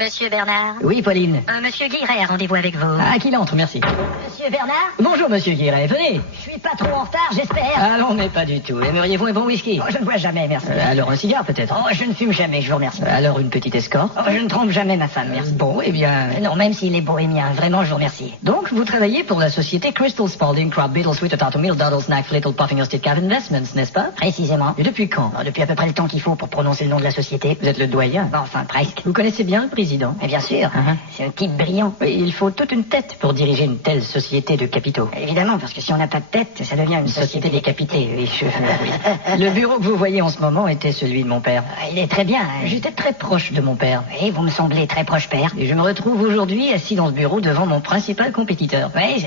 Monsieur Bernard. Oui, Pauline. Monsieur Guiret a rendez-vous avec vous. Ah, qu'il entre, merci. Monsieur Bernard. Bonjour, monsieur Guiret, venez. Je suis pas trop en retard, j'espère. Ah non, mais pas du tout. Aimeriez-vous un bon whisky? Oh, je ne bois jamais, merci. Alors un cigare, peut-être? Oh, je ne fume jamais, je vous remercie. Alors une petite escorte? Oh, je ne trompe jamais ma femme, merci. Bon, eh bien... Non, même s'il est bohémien, vraiment, je vous remercie. Donc, vous travaillez pour la société Crystal Spalding Crab Beetle Sweet Potato Meal Doodle Snack Little Puffing Rusted Calf Investments, n'est-ce pas? Précisément. Et depuis quand? Oh, depuis à peu près le temps qu'il faut pour prononcer le nom de la société. Vous êtes le doyen? Enfin, presque. Vous connaissez bien le président? Mais bien sûr, Uh-huh. c'est un type brillant. Oui, il faut toute une tête pour diriger une telle société de capitaux. Évidemment, parce que si on n'a pas de tête, ça devient une société décapitée. Oui, Le bureau que vous voyez en ce moment était celui de mon père. Il est très bien. J'étais très proche de mon père. Oui, vous me semblez très proche père. Et je me retrouve aujourd'hui assis dans ce bureau devant mon principal compétiteur. Oui,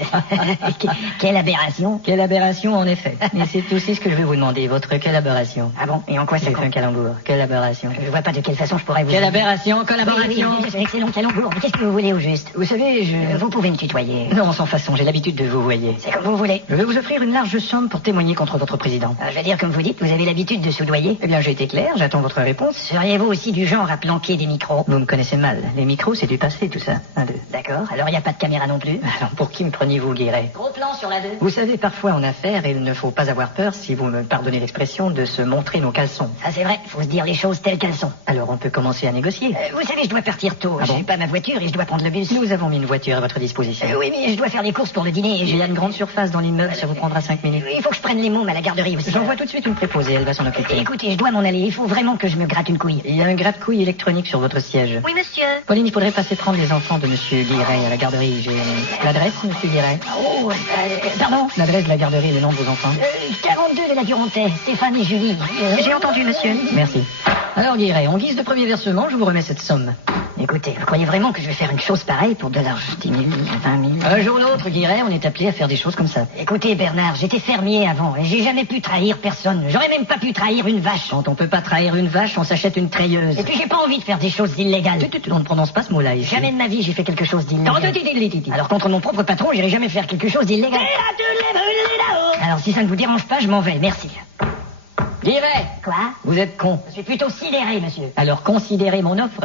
quelle aberration. Quelle aberration, en effet. Et c'est aussi ce que je vais vous demander, votre collaboration. Ah bon? Et en quoi ça C'est un calembour. Collaboration. Je vois pas de quelle façon je pourrais vous... Quelle aberration, Oui, collaboration. c'est un excellent calembour. Mais qu'est-ce que vous voulez au juste? Vous savez, Vous pouvez me tutoyer. Non, sans façon, j'ai l'habitude de vous voyer. C'est comme vous voulez. Je vais vous offrir une large somme pour témoigner contre votre président. Je veux dire, comme vous dites, vous avez l'habitude de soudoyer. Eh bien, j'ai été clair, j'attends votre réponse. Seriez-vous aussi du genre à planquer des micros? Vous me connaissez mal. Les micros, c'est du passé, tout ça. Un, deux. D'accord. Alors, il n'y a pas de caméra non plus? Alors, pour qui me preniez-vous, Guiret? Gros plan sur la 2. Vous savez, parfois en affaires, il ne faut pas avoir peur, si vous me pardonnez l'expression, de se montrer nos caleçons. Ça, c'est vrai. Faut se dire les choses telles qu'elles sont. Alors, on peut commencer à négocier. Vous savez, je dois partir tôt. Ah bon? J'ai pas ma voiture et je dois prendre le bus. Nous avons mis une voiture à votre disposition. Oui, mais je dois faire les courses pour le dîner. Il y a une grande surface dans l'immeuble, ça vous prendra 5 minutes. Il faut que je prenne les mômes à la garderie aussi. J'envoie tout de suite une préposée, elle va s'en occuper. Écoutez, je dois m'en aller. Il faut vraiment que je me gratte une couille. Il y a un gratte-couille électronique sur votre siège. Oui, monsieur. Pauline, il faudrait passer prendre les enfants de monsieur Guiret à la garderie. J'ai l'adresse, monsieur Guiret. Oh, pardon. L'adresse de la garderie et le nom de vos enfants. 42 de la Durantais, Stéphane et Julie. J'ai entendu, monsieur. Merci. Alors, Guiret, en guise de premier versement, je vous remets cette somme. Écoutez, vous croyez vraiment que je vais faire une chose pareille pour de l'argent? 10 000, 20 000? Un jour ou l'autre, Guiret, on est appelé à faire des choses comme ça. Écoutez, Bernard, j'étais fermier avant et j'ai jamais pu trahir personne. J'aurais même pas pu trahir une vache. Quand on peut pas trahir une vache, on s'achète une treilleuse. Et puis j'ai pas envie de faire des choses illégales. On ne prononce pas ce mot-là ici. Jamais de ma vie j'ai fait quelque chose d'illégal. Alors, Alors contre mon propre patron, j'irai jamais faire quelque chose d'illégal. Alors si ça ne vous dérange pas, je m'en vais. Merci. Guiret, Quoi? vous êtes con. Je suis plutôt sidéré, monsieur. Alors considérez mon offre.